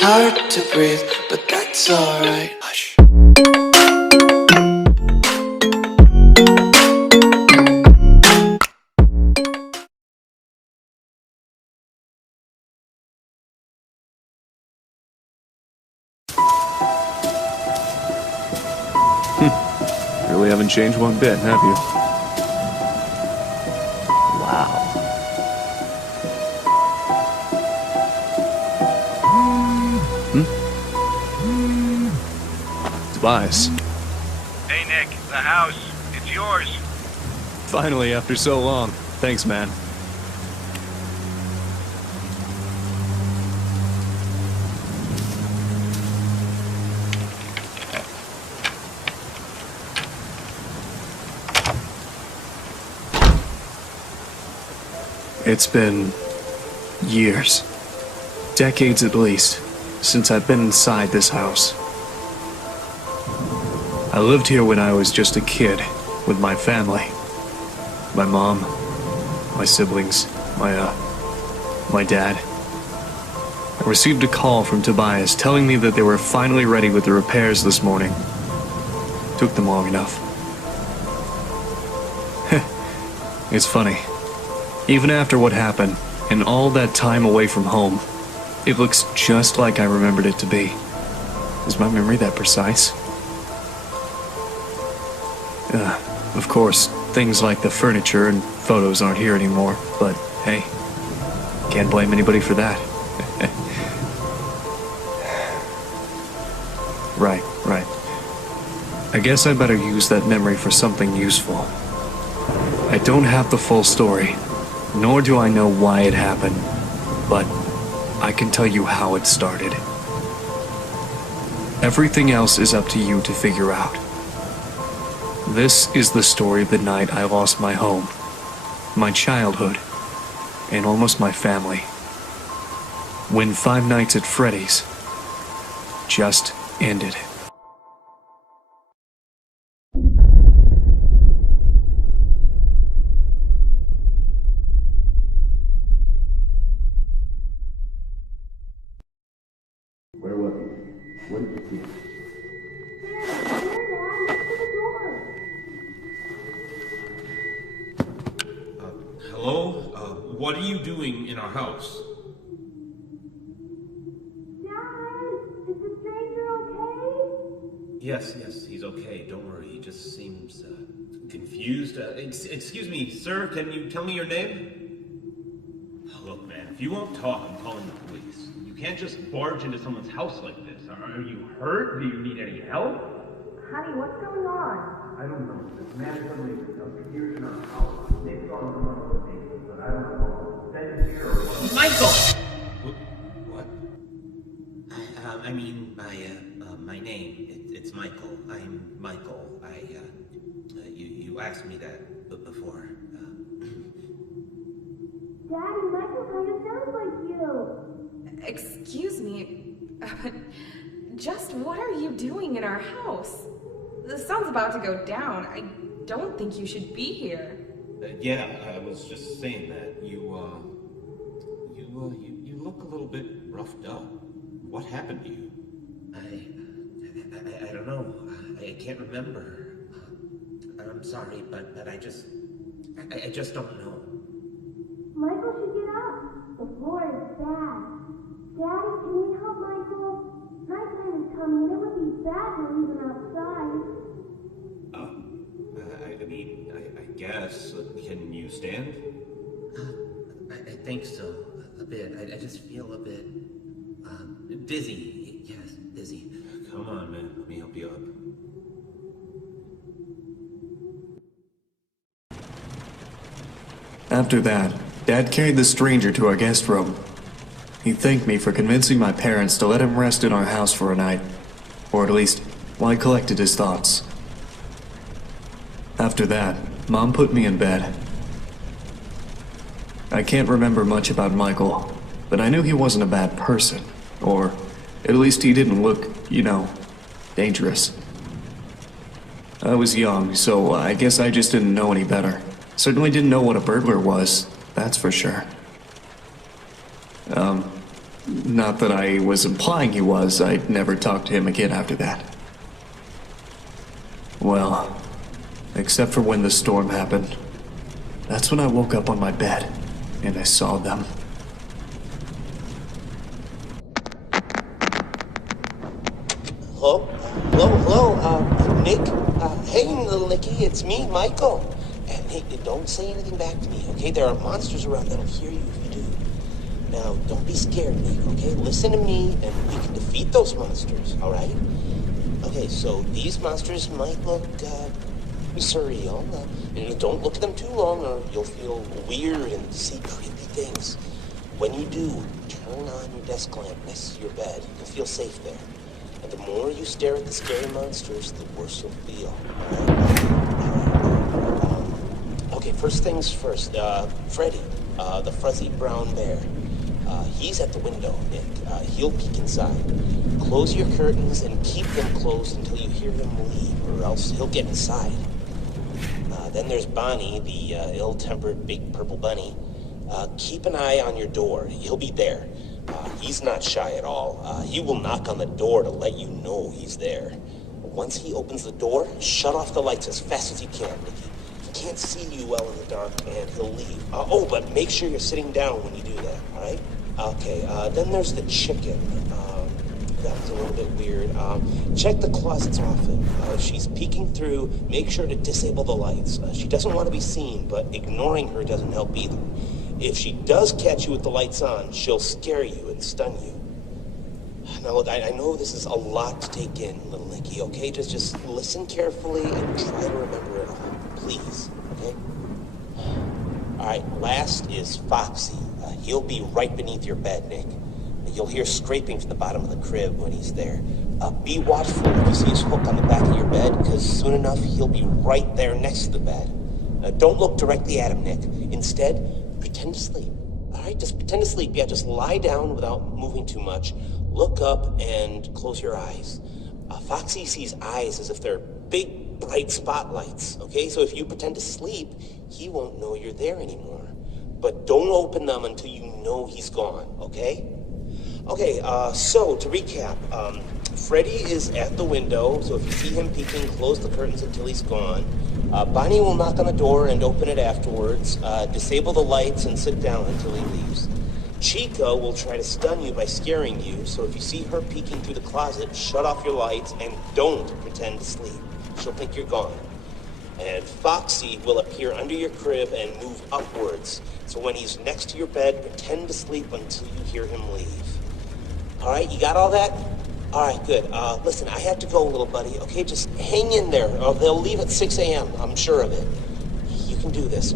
It's hard to breathe, but that's alright. Hush. Really haven't changed one bit, have you? Wow. Tobias. Hey Nick, the house. It's yours. Finally, after so long. Thanks, man. It's been years, decades at least, since I've been inside this house. I lived here when I was just a kid with my family. My mom, my siblings, my dad. I received a call from Tobias telling me that they were finally ready with the repairs this morning. Took them long enough. It's funny. Even after what happened, and all that time away from home, it looks just like I remembered it to be. Is my memory that precise? Of course, things like the furniture and photos aren't here anymore, but hey, can't blame anybody for that. Right. I guess I better use that memory for something useful. I don't have the full story, nor do I know why it happened, but I can tell you how it started. Everything else is up to you to figure out. This is the story of the night I lost my home, my childhood, and almost my family. When 5 Nights at Freddy's just ended. Where was he? What did you see? Hello? What are you doing in our house? Dad, is the stranger okay? Yes, he's okay. Don't worry. He just seems confused. Excuse me, sir. Can you tell me your name? Look, man, if you won't talk, I'm calling the police. You can't just barge into someone's house like this. Are you hurt? Do you need any help? Honey, what's going on? I don't know. This man suddenly appears in our house. They saw him on the table, but I don't know. Then here or what? Michael! What? I mean, my name, it's Michael. I'm Michael. You asked me that before. Daddy, Michael kind of sounds like you. Excuse me, just what are you doing in our house? The sun's about to go down. I don't think you should be here. Yeah, I was just saying that. You look a little bit roughed up. What happened to you? I don't know. I can't remember. I'm sorry, but I just don't know. Michael should get up. The floor is bad. Daddy, can we help Michael? Nighttime is coming and it would be bad to leave him outside. I guess. Can you stand? I think so. A bit. I just feel a bit dizzy. Yes, dizzy. Come on, man. Let me help you up. After that, Dad carried the stranger to our guest room. He thanked me for convincing my parents to let him rest in our house for a night, or at least while he collected his thoughts. After that, Mom put me in bed. I can't remember much about Michael, but I knew he wasn't a bad person, or at least he didn't look, dangerous. I was young, so I guess I just didn't know any better. Certainly didn't know what a burglar was, that's for sure. Not that I was implying he was. I'd never talked to him again after that. Well, except for when the storm happened. That's when I woke up on my bed, and I saw them. Hello? Hello? Nick? Hey, little Nicky, it's me, Michael. And hey, don't say anything back to me, okay? There are monsters around that'll hear you if you do. Now, don't be scared, Nick, okay? Listen to me, and we can defeat those monsters, all right? Okay, so these monsters might look, surreal. Don't look at them too long, or you'll feel weird and see creepy things. When you do, turn on your desk lamp next to your bed. You'll feel safe there. And the more you stare at the scary monsters, the worse you'll feel. Okay, first things first. Freddy, the fuzzy brown bear. He's at the window, Nick. He'll peek inside. Close your curtains and keep them closed until you hear him leave, or else he'll get inside. Then there's Bonnie, the ill-tempered big purple bunny. Keep an eye on your door. He'll be there. He's not shy at all. He will knock on the door to let you know he's there. Once he opens the door, shut off the lights as fast as you can, Nicky. He can't see you well in the dark, and he'll leave. But make sure you're sitting down when you do that, all right? Okay, then there's the chicken. That was a little bit weird. Check the closets often. If she's peeking through, make sure to disable the lights. She doesn't want to be seen, but ignoring her doesn't help either. If she does catch you with the lights on, she'll scare you and stun you. Now look, I know this is a lot to take in, little Nicky, okay? Just listen carefully and try to remember it all. Please, okay? Alright, last is Foxy. He'll be right beneath your bed, Nick. You'll hear scraping from the bottom of the crib when he's there. Be watchful if you see his hook on the back of your bed, because soon enough he'll be right there next to the bed. Don't look directly at him, Nick. Instead, pretend to sleep. All right, just pretend to sleep. Yeah, just lie down without moving too much. Look up and close your eyes. Foxy sees eyes as if they're big, bright spotlights, okay? So if you pretend to sleep, he won't know you're there anymore. But don't open them until you know he's gone, okay? Okay, so to recap, Freddy is at the window, so if you see him peeking, close the curtains until he's gone. Bonnie will knock on the door and open it afterwards. Disable the lights and sit down until he leaves. Chica will try to stun you by scaring you, so if you see her peeking through the closet, shut off your lights and don't pretend to sleep. She'll think you're gone. And Foxy will appear under your crib and move upwards, so when he's next to your bed, pretend to sleep until you hear him leave. All right, you got all that? All right, good. Listen, I have to go, little buddy, okay? Just hang in there. They'll leave at 6 a.m., I'm sure of it. You can do this.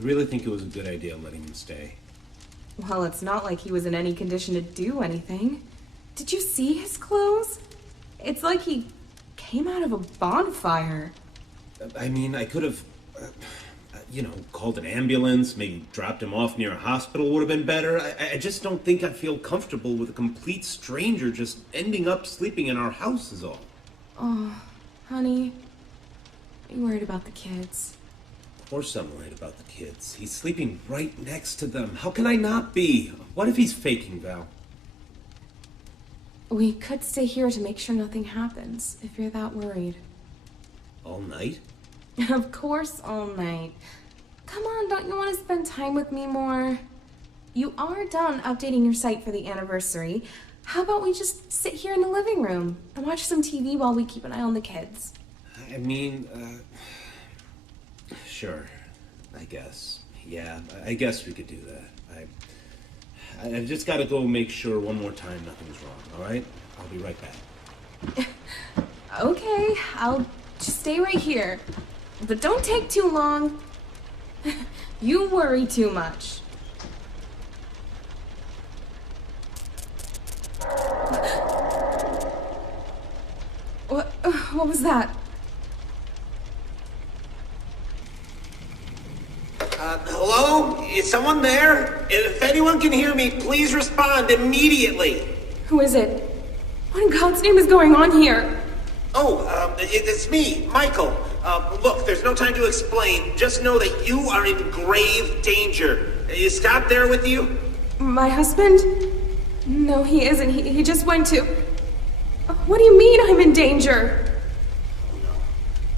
You really think it was a good idea letting him stay? Well, it's not like he was in any condition to do anything. Did you see his clothes? It's like he came out of a bonfire. I mean, I could have, called an ambulance, maybe dropped him off near a hospital would have been better. I just don't think I feel comfortable with a complete stranger just ending up sleeping in our house is all. Oh, honey, are you worried about the kids? Of course I'm worried about the kids. He's sleeping right next to them. How can I not be? What if he's faking, Val? We could stay here to make sure nothing happens, if you're that worried. All night? Of course, all night. Come on, don't you want to spend time with me more? You are done updating your site for the anniversary. How about we just sit here in the living room and watch some TV while we keep an eye on the kids? I mean, sure, I guess. Yeah, I guess we could do that. I've just got to go make sure one more time nothing's wrong, all right? I'll be right back. Okay, I'll just stay right here. But don't take too long. You worry too much. What was that? Hello? Is someone there? If anyone can hear me, please respond immediately. Who is it? What in God's name is going on here? It's me, Michael. Look, there's no time to explain. Just know that you are in grave danger. Is Scott there with you? My husband? No, he isn't. He just went to... What do you mean I'm in danger?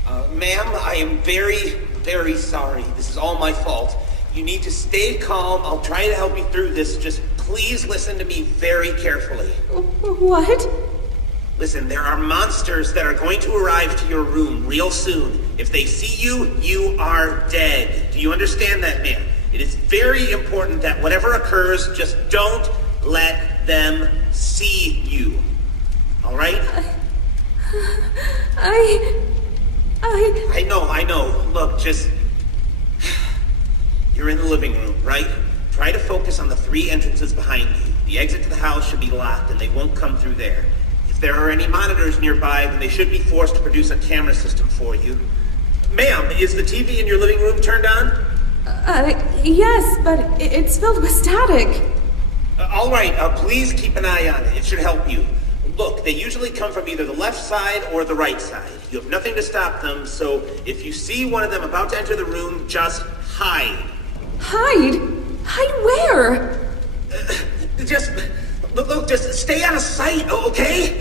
Ma'am, I am very, very sorry. This is all my fault. You need to stay calm. I'll try to help you through this. Just please listen to me very carefully. What? Listen, there are monsters that are going to arrive to your room real soon. If they see you, you are dead. Do you understand that, ma'am? It is very important that whatever occurs, just don't let them see you. All right? I know. Look, just... You're in the living room, right? Try to focus on the 3 entrances behind you. The exit to the house should be locked, and they won't come through there. If there are any monitors nearby, then they should be forced to produce a camera system for you. Ma'am, is the TV in your living room turned on? Yes, but it's filled with static. All right, please keep an eye on it. It should help you. Look, they usually come from either the left side or the right side. You have nothing to stop them, so if you see one of them about to enter the room, just hide. Hide? Hide where? Just stay out of sight, okay?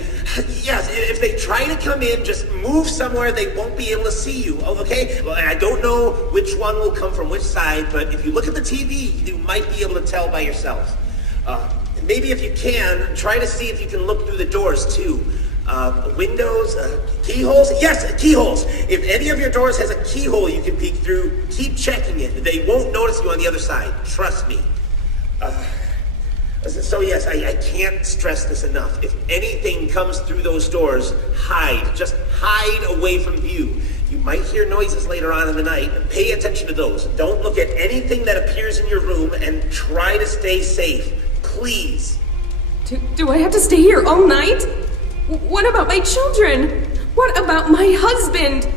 Yes, if they try to come in, just move somewhere they won't be able to see you, okay? Well, I don't know which one will come from which side, but if you look at the TV, you might be able to tell by yourself. Maybe if you can, try to see if you can look through the doors too. Windows, keyholes? Yes, keyholes. If any of your doors has a keyhole you can peek through, keep checking it. They won't notice you on the other side. Trust me. So yes, I can't stress this enough. If anything comes through those doors, hide. Just hide away from view. You might hear noises later on in the night. Pay attention to those. Don't look at anything that appears in your room and try to stay safe. Please. Do I have to stay here all night? What about my children? What about my husband?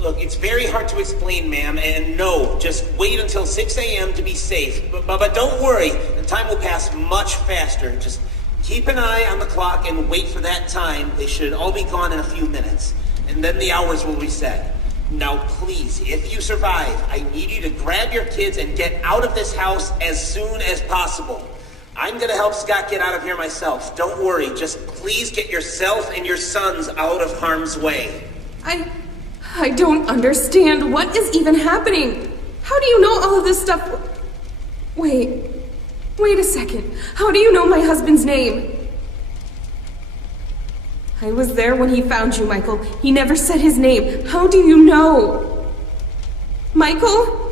Look, it's very hard to explain, ma'am, and no, just wait until 6 a.m. to be safe. But don't worry, the time will pass much faster. Just keep an eye on the clock and wait for that time. They should all be gone in a few minutes, and then the hours will reset. Now, please, if you survive, I need you to grab your kids and get out of this house as soon as possible. I'm gonna help Scott get out of here myself. Don't worry, just please get yourself and your sons out of harm's way. I don't understand. What is even happening? How do you know all of this stuff? Wait a second. How do you know my husband's name? I was there when he found you, Michael. He never said his name. How do you know? Michael?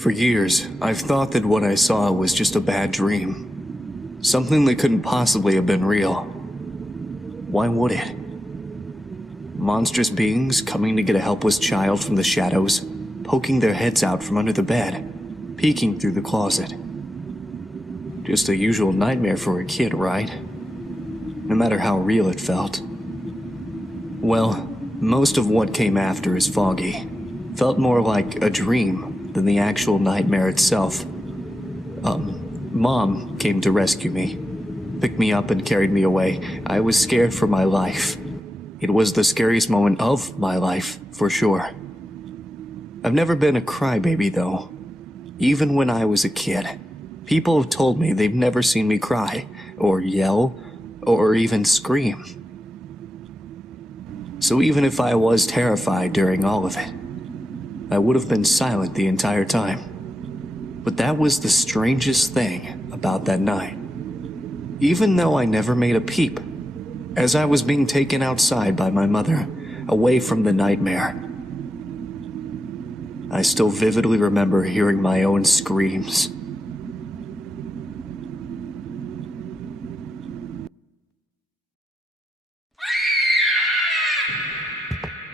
For years, I've thought that what I saw was just a bad dream. Something that couldn't possibly have been real. Why would it? Monstrous beings coming to get a helpless child from the shadows, poking their heads out from under the bed, peeking through the closet. Just a usual nightmare for a kid, right? No matter how real it felt. Well, most of what came after is foggy. Felt more like a dream than the actual nightmare itself. Mom came to rescue me. Picked me up and carried me away. I was scared for my life. It was the scariest moment of my life, for sure. I've never been a crybaby, though. Even when I was a kid, people have told me they've never seen me cry, or yell, or even scream. So even if I was terrified during all of it, I would have been silent the entire time. But that was the strangest thing about that night. Even though I never made a peep, as I was being taken outside by my mother, away from the nightmare, I still vividly remember hearing my own screams.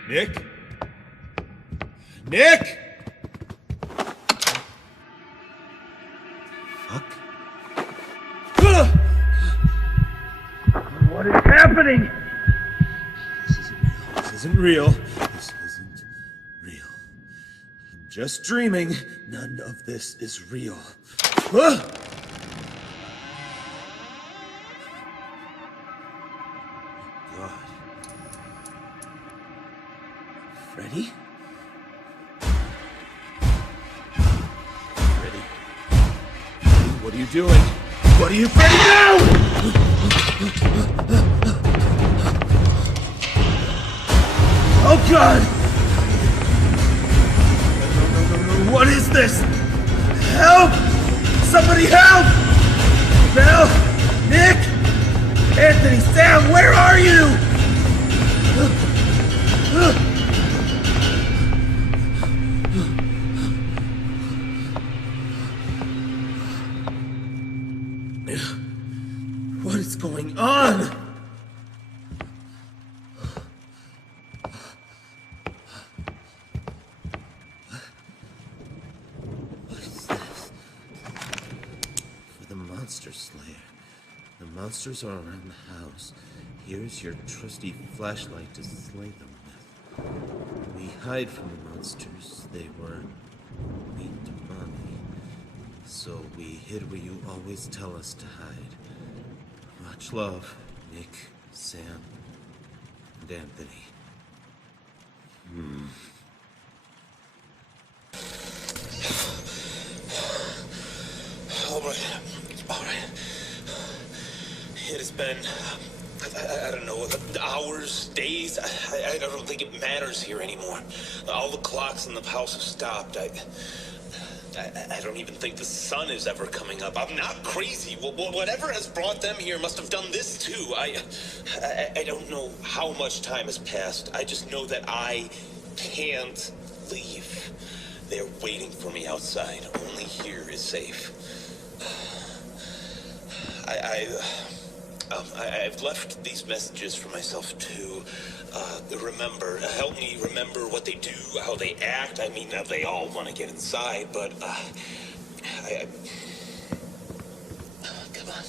Nick? Nick! Fuck. What is happening? This isn't real. This isn't real. I'm just dreaming. None of this is real. Ah! God. Freddy? Freddy? What are you doing? What are you, Freddy? No! Oh God! No. What is this? Help! Somebody help! Belle? Nick? Anthony? Sam, where are you? What is going on? What is this? For the Monster Slayer. The monsters are around the house. Here's your trusty flashlight to slay them with. We hide from the monsters. They were mean to Mommy. So we hid where you always tell us to hide. Much love, Nick, Sam, and Anthony. All right. It has been, I don't know, hours, days. I don't think it matters here anymore. All the clocks in the house have stopped. I don't even think the sun is ever coming up. I'm not crazy. Whatever has brought them here must have done this too. I don't know how much time has passed. I just know that I can't leave. They're waiting for me outside. Only here is safe. I've left these messages for myself too. Help me remember what they do, how they act. I mean, they all want to get inside, but come on,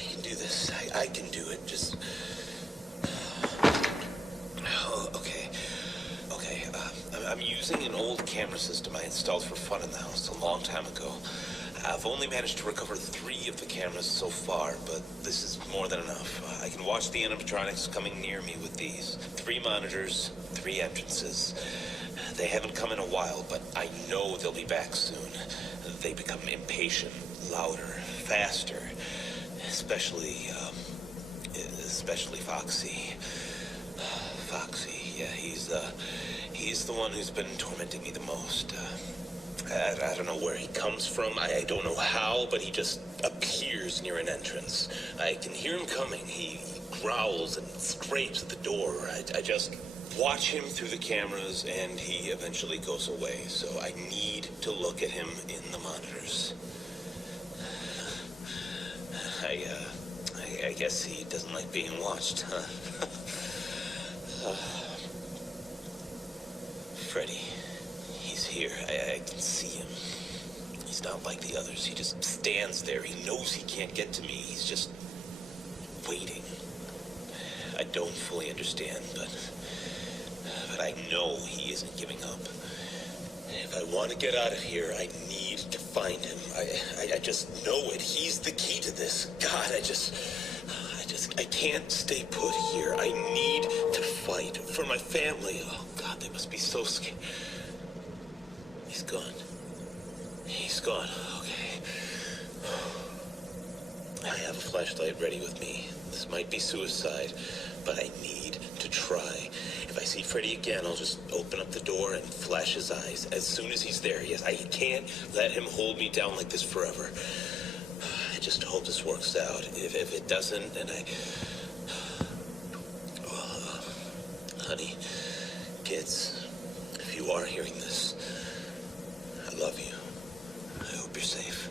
you can do this. I can do it. Just okay. I'm using an old camera system I installed for fun in the house a long time ago. I've only managed to recover 3 of the cameras so far, but this is more than enough. I can watch the animatronics coming near me with these. 3 monitors, 3 entrances. They haven't come in a while, but I know they'll be back soon. They become impatient, louder, faster. Especially Foxy. Foxy, yeah, he's the one who's been tormenting me the most. I don't know where he comes from. I don't know how, but he just appears near an entrance. I can hear him coming. He growls and scrapes at the door. I just watch him through the cameras, and he eventually goes away. So I need to look at him in the monitors. I guess he doesn't like being watched, huh? Freddy, he's here. I can see him. He's not like the others. He just stands there. He knows he can't get to me. He's just waiting. I don't fully understand, but I know he isn't giving up. If I want to get out of here, I need to find him. I just know it. He's the key to this. God, I can't stay put here. I need to fight for my family. Oh, God, they must be so scared. He's gone. He's gone. Okay. I have a flashlight ready with me. This might be suicide, but I need to try. If I see Freddy again, I'll just open up the door and flash his eyes as soon as he's there. Yes, I can't let him hold me down like this forever. I just hope this works out. If it doesn't, then honey, kids, if you are hearing this, I love you. I hope you're safe.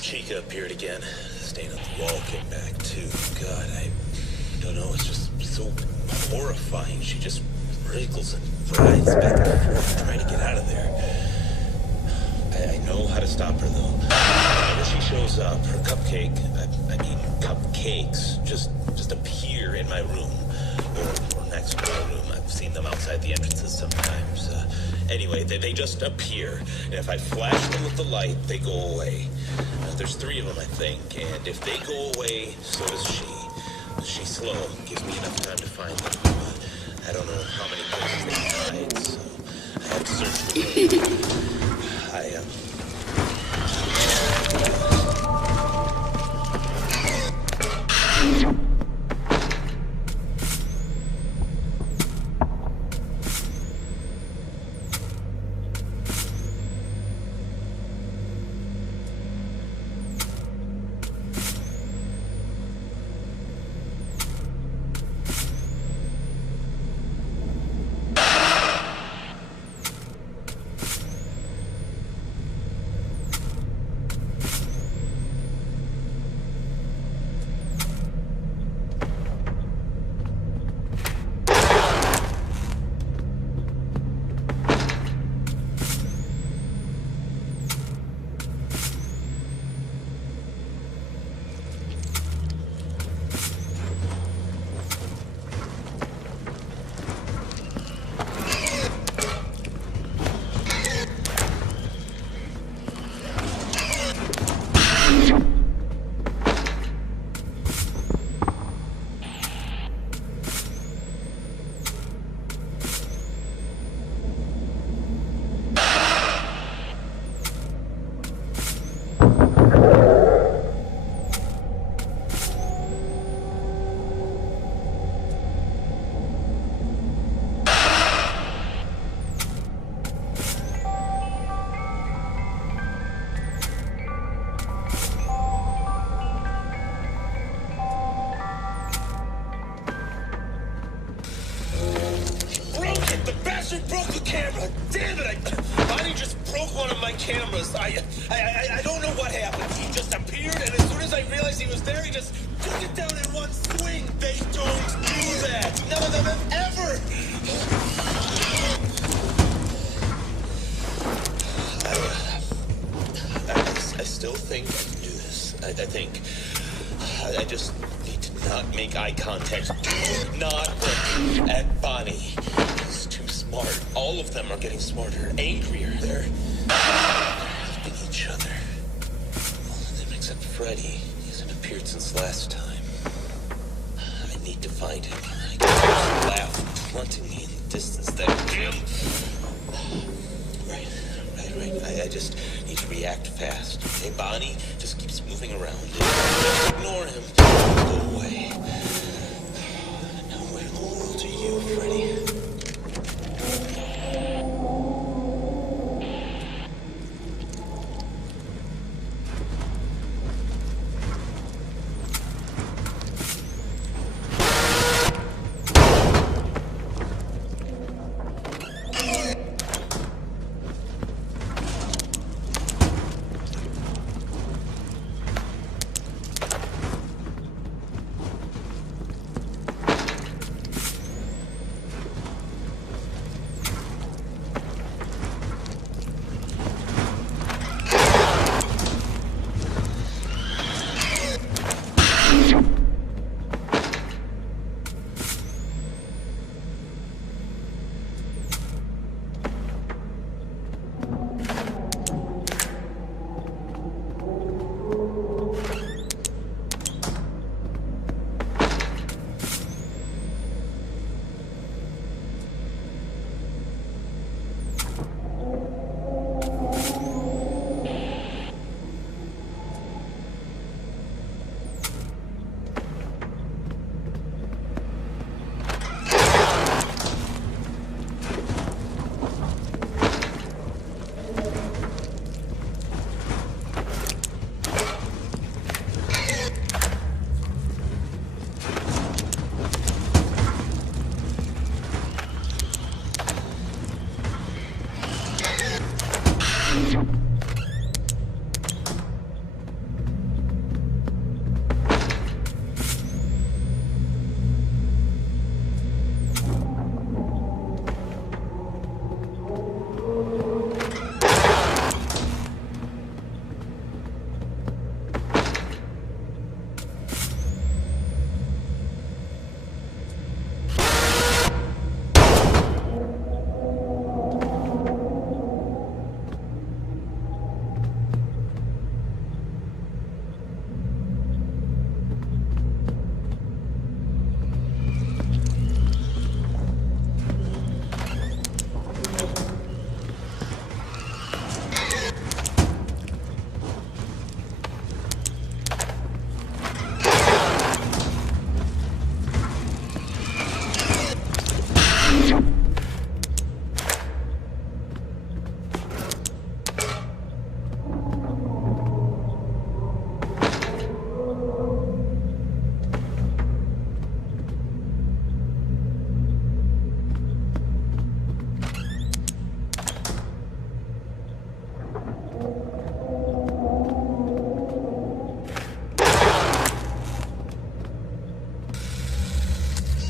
Chica appeared again. The stain on the wall came back too. God, I don't know. It's just so horrifying. She just wriggles and writhes back and forth trying to get out of there. I know how to stop her though. Whenever she shows up, her cupcakes just appear in my room or next to my room. I've seen them outside the entrances sometimes. Anyway, they just appear, and if I flash them with the light, they go away. There's 3 of them, I think, and if they go away, so does she. She's slow, gives me enough time to find them. I don't know how many places they hide, so I have to search for them. bastard broke the camera! Damn it! Bonnie just broke one of my cameras. I don't know what happened. He just appeared, and as soon as I realized he was there, he just took it down in one swing. They don't do that. None of them have ever. I still think I can do this. I think. I just need to not make eye contact. Do not look at Bonnie. He's too smart. All of them are getting smarter, angrier. They're helping each other. All of them except Freddy. He hasn't appeared since last time. I need to find him. I can hear his laugh taunting me in the distance. That Jim. Right. I just need to react fast. Okay, Bonnie just keeps moving around. Ignore him. Go away. Now where in the world are you, Freddy?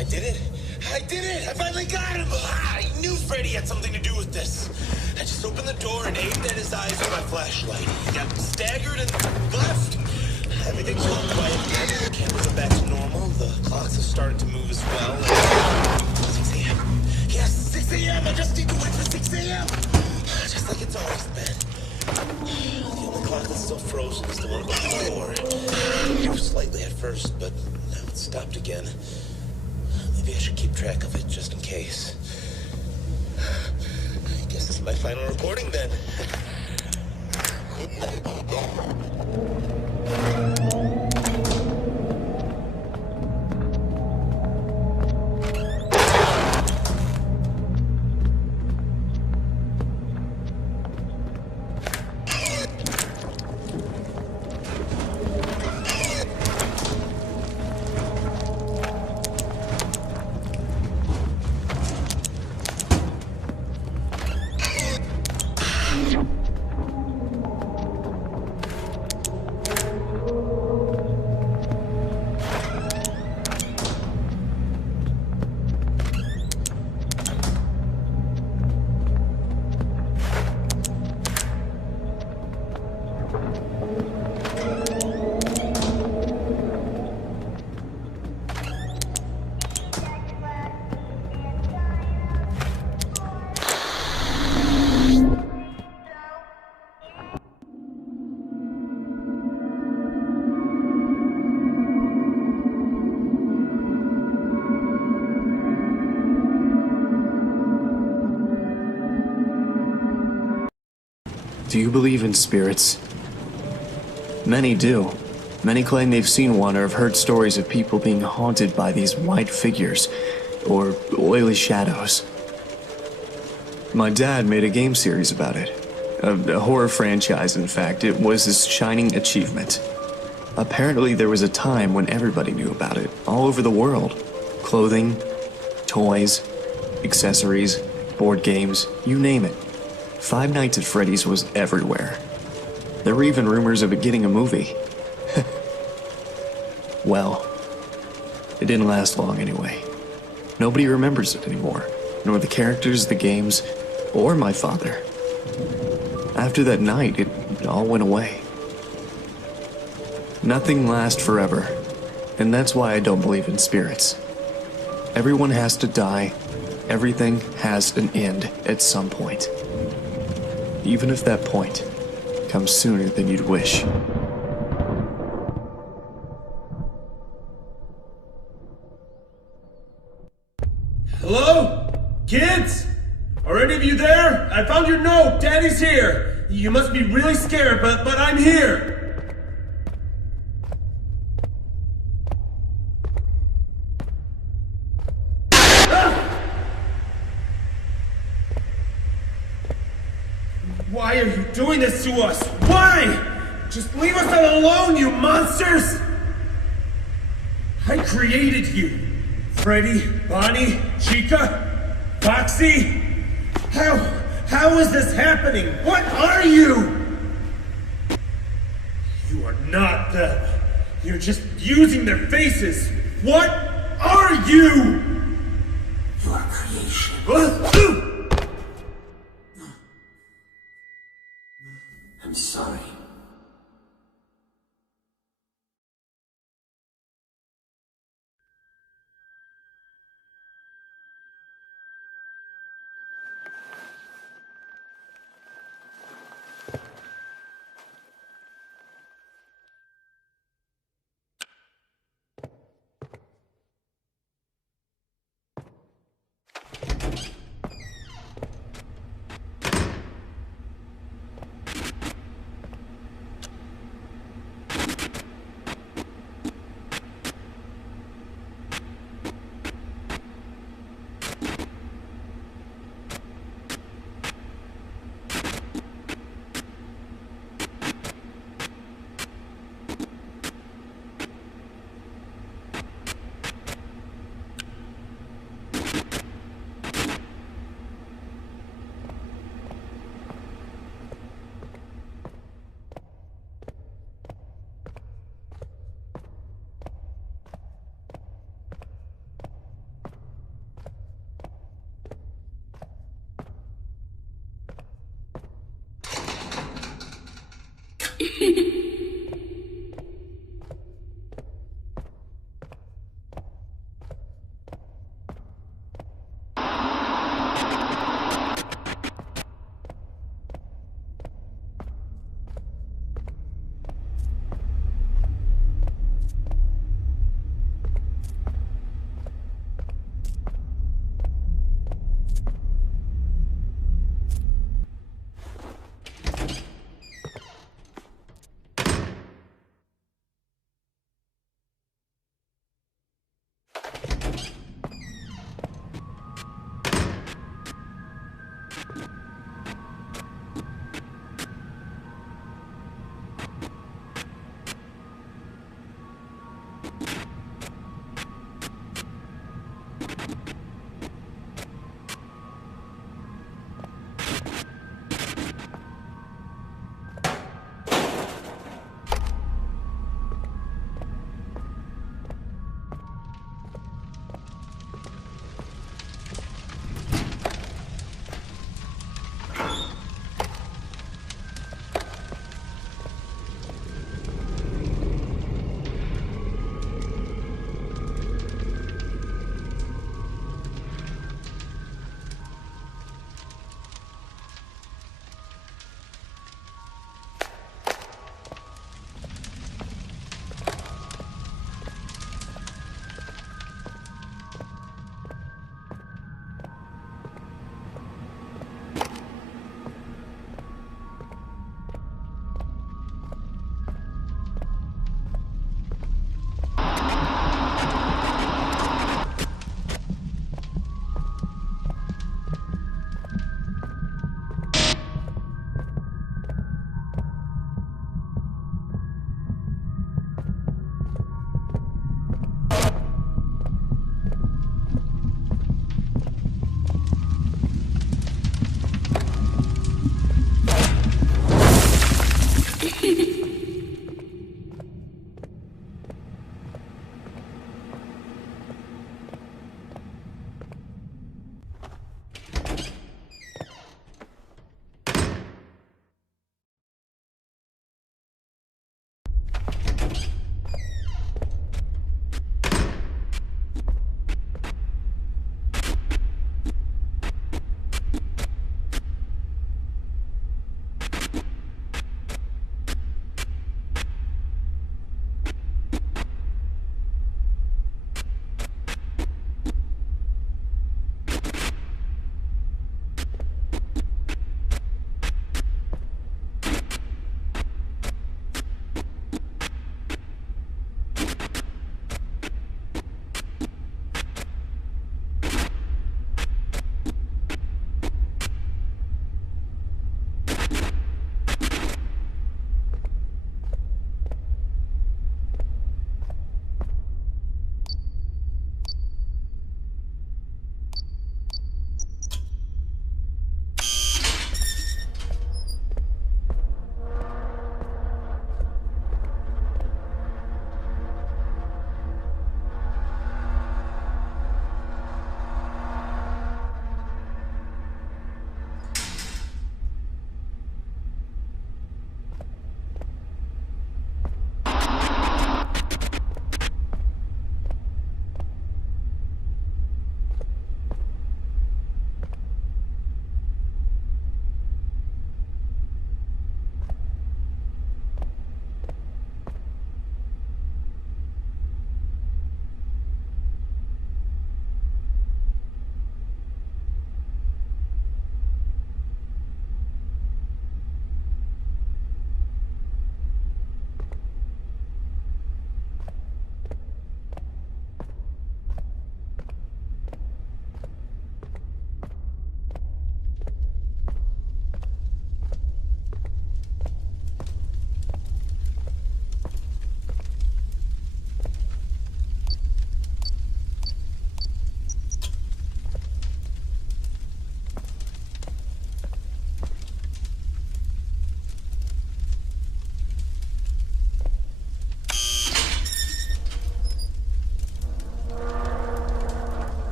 I did it! I finally got him! I knew Freddy had something to do with this. I just opened the door and aimed at his eyes with my flashlight. He got staggered and left. Everything's all quiet again. The cameras are back to normal. The clocks have started to move as well. 6 a.m. Yes, 6 a.m. I just need to wait for 6 a.m. Just like it's always been. The only clock that's still frozen is the one above the door. It moved slightly at first, but now it's stopped again. Maybe I should keep track of it just in case. I guess this is my final recording then. Do you believe in spirits? Many do. Many claim they've seen one or have heard stories of people being haunted by these white figures, or oily shadows. My dad made a game series about it. A horror franchise, in fact. It was his shining achievement. Apparently there was a time when everybody knew about it, all over the world. Clothing, toys, accessories, board games, you name it. Five Nights at Freddy's was everywhere. There were even rumors of it getting a movie. Well, it didn't last long anyway. Nobody remembers it anymore, nor the characters, the games, or my father. After that night, it all went away. Nothing lasts forever, and that's why I don't believe in spirits. Everyone has to die. Everything has an end at some point. Even if that point comes sooner than you'd wish. Hello? Kids? Are any of you there? I found your note. Daddy's here. You must be really scared, but I'm here. Why are you doing this to us? Why? Just leave us alone, you monsters! I created you. Freddy, Bonnie, Chica, Foxy. How is this happening? What are you? You are not them. You're just using their faces. What are you? You are creation. I'm sorry.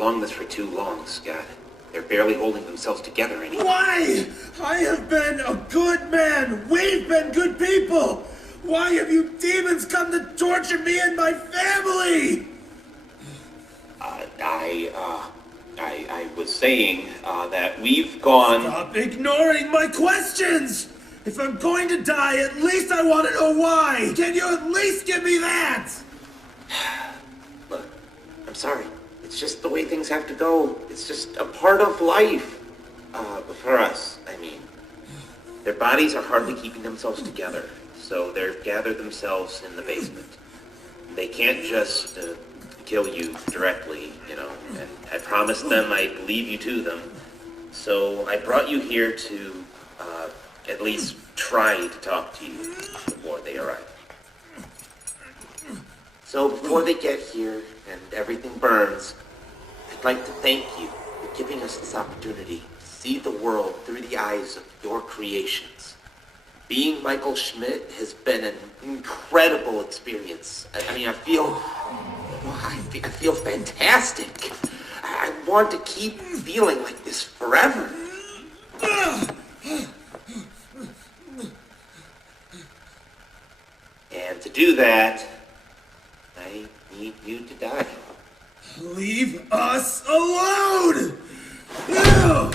prolong this for too long, Scott. They're barely holding themselves together anymore. Why? I have been a good man. We've been good people. Why have you demons come to torture me and my family? I was saying, that we've gone... Stop ignoring my questions! If I'm going to die, at least I want to know why! Can you at least give me that? Look, I'm sorry. It's just the way things have to go. It's just a part of life. For us, I mean. Their bodies are hardly keeping themselves together, so they've gathered themselves in the basement. They can't just, kill you directly, you know, and I promised them I'd leave you to them. So I brought you here to, at least try to talk to you before they arrive. So before they get here and everything burns, I'd like to thank you for giving us this opportunity to see the world through the eyes of your creations. Being Michael Schmidt has been an incredible experience. I mean, I feel fantastic. I want to keep feeling like this forever. And to do that, I need you to die. Leave us alone! No!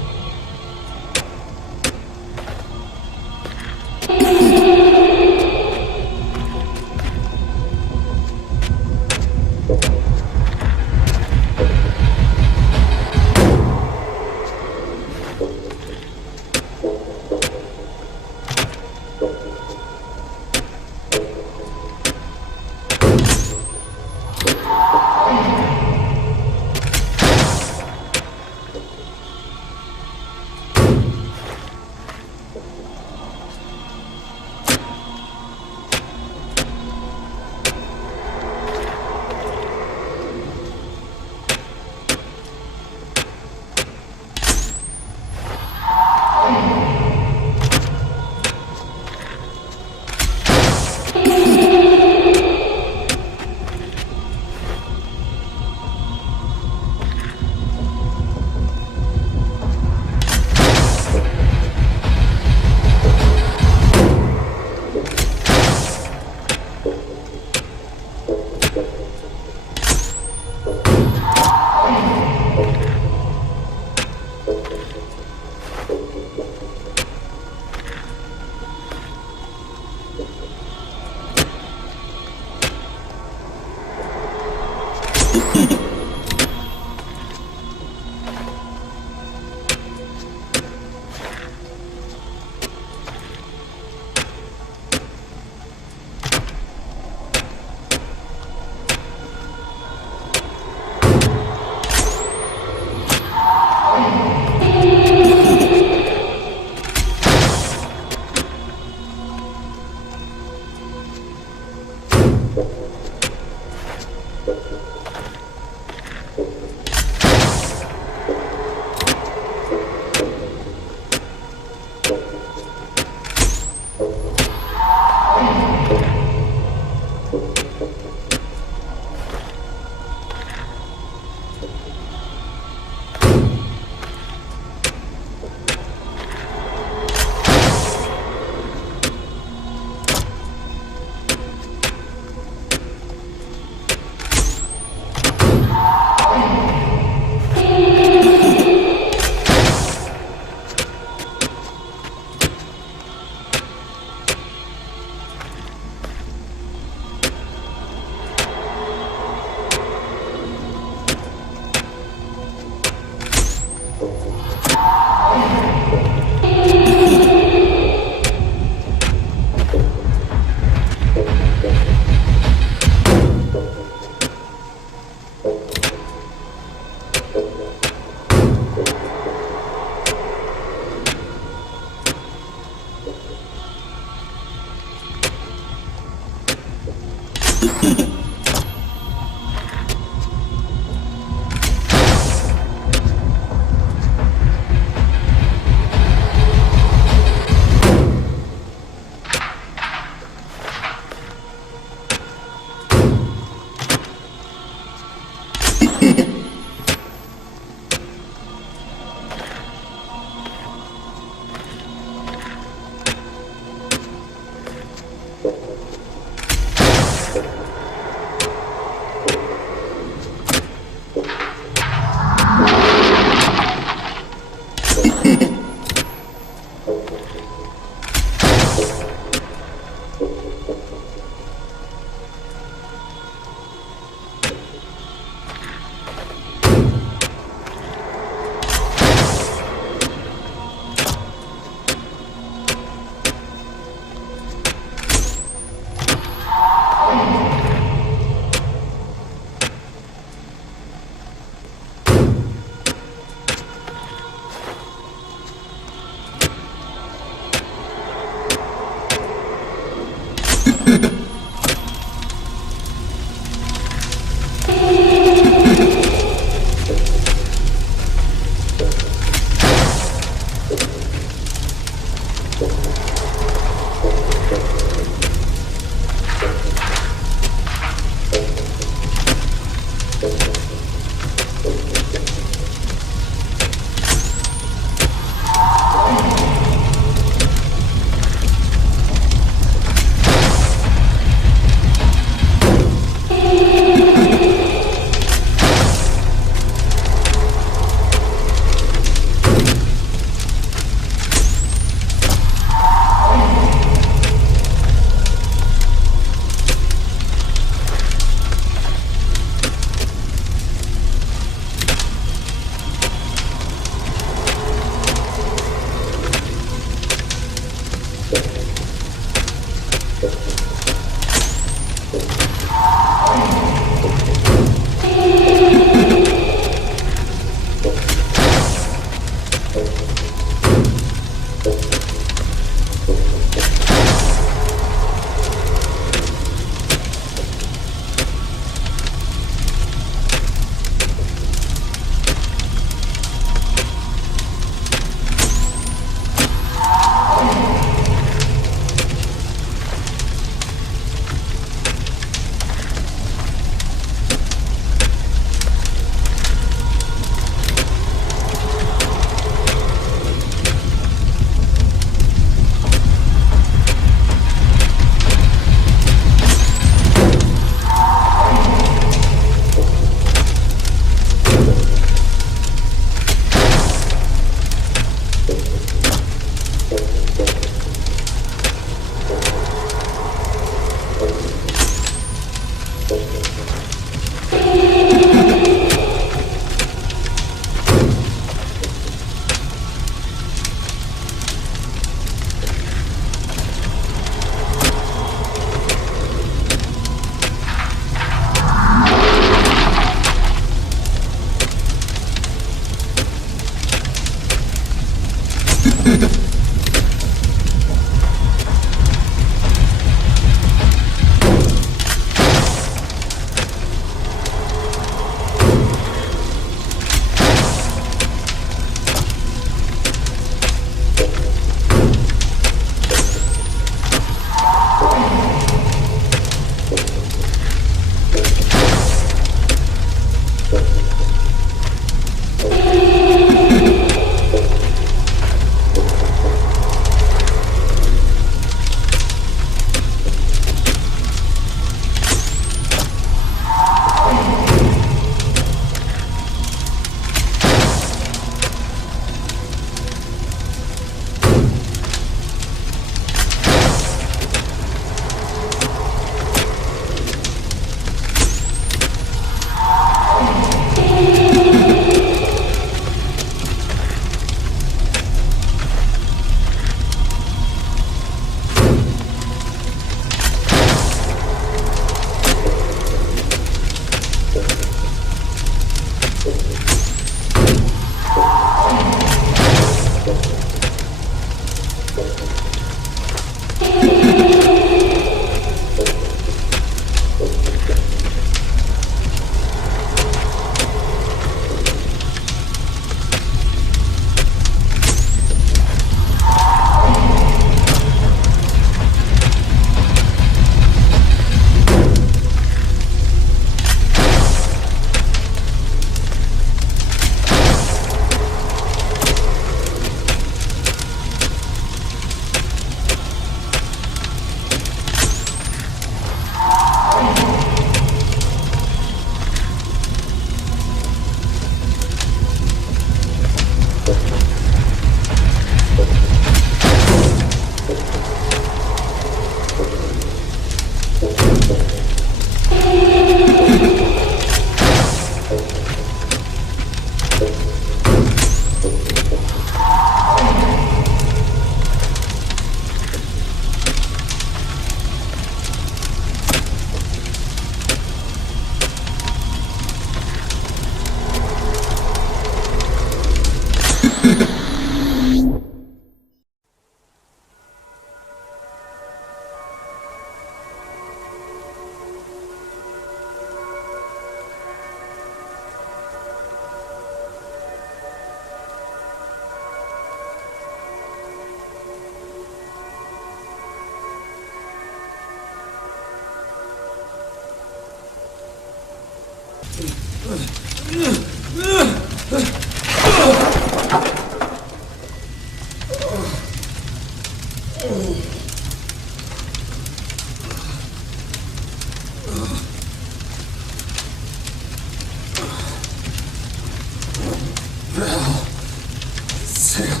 Sam,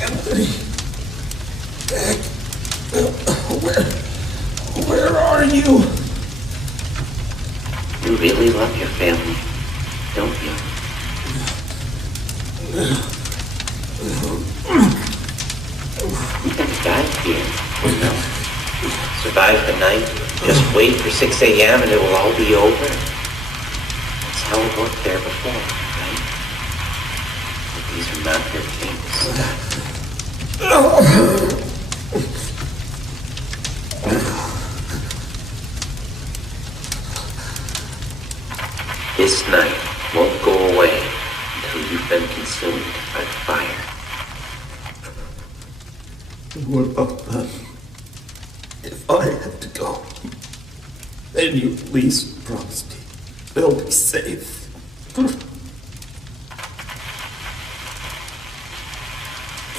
Anthony, Nick, where are you? You really love your family, don't you? You can die here, you know? Survive the night, just wait for 6 a.m. and it will all be over. That's how it worked there before, right? But these are not your things. This night won't go away until you've been consumed by the fire. What about that? If I have to go, then you at least promise me they'll be safe.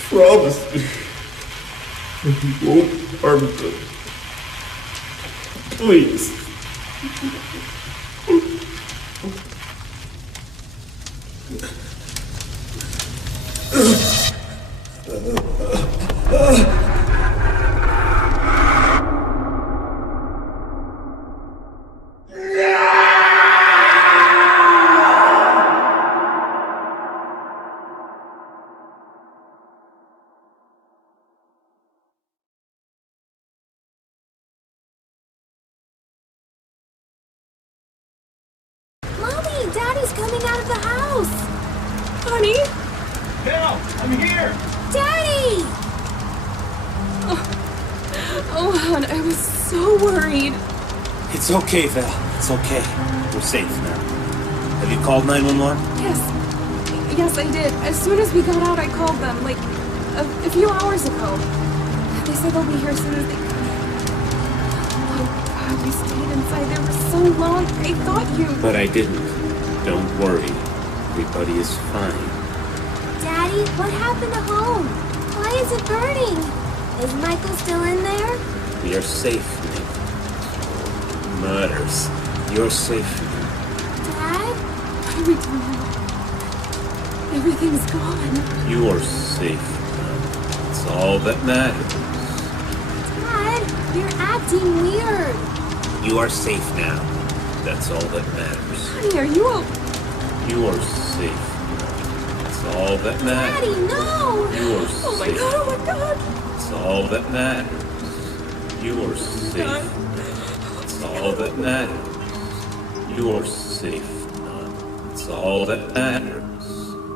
Promise me that you won't harm them. Please. Mommy, Daddy's coming out of the house. Honey? Val, I'm here! Daddy! Oh, hon, I was so worried. It's okay, Val. It's okay. We're safe now. Have you called 911? Yes, I did. As soon as we got out, I called them, like, a few hours ago. They said they'll be here as soon as they can. Oh, God, we stayed inside there for so long. I thought you... But I didn't. Don't worry. Everybody is fine. Daddy, what happened to home? Why is it burning? Is Michael still in there? We are safe, Nick. Mutters. You're safe now. Dad? What are we doing? Everything's gone. You are safe now. It's all that matters. Dad, you're acting weird. You are safe now. That's all that matters. Honey, are you okay? You are safe now. That's all that matters. Daddy, no! You are Oh my safe. God, oh my God! It's all that matters. You are safe. It's all that matters. You are safe now. It's all that matters.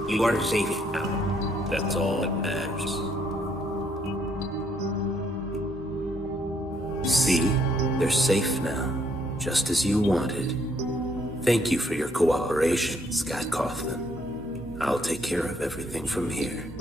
You are safe now. That's all that matters. See? They're safe now. Just as you wanted. Thank you for your cooperation, Scott Coughlin. I'll take care of everything from here.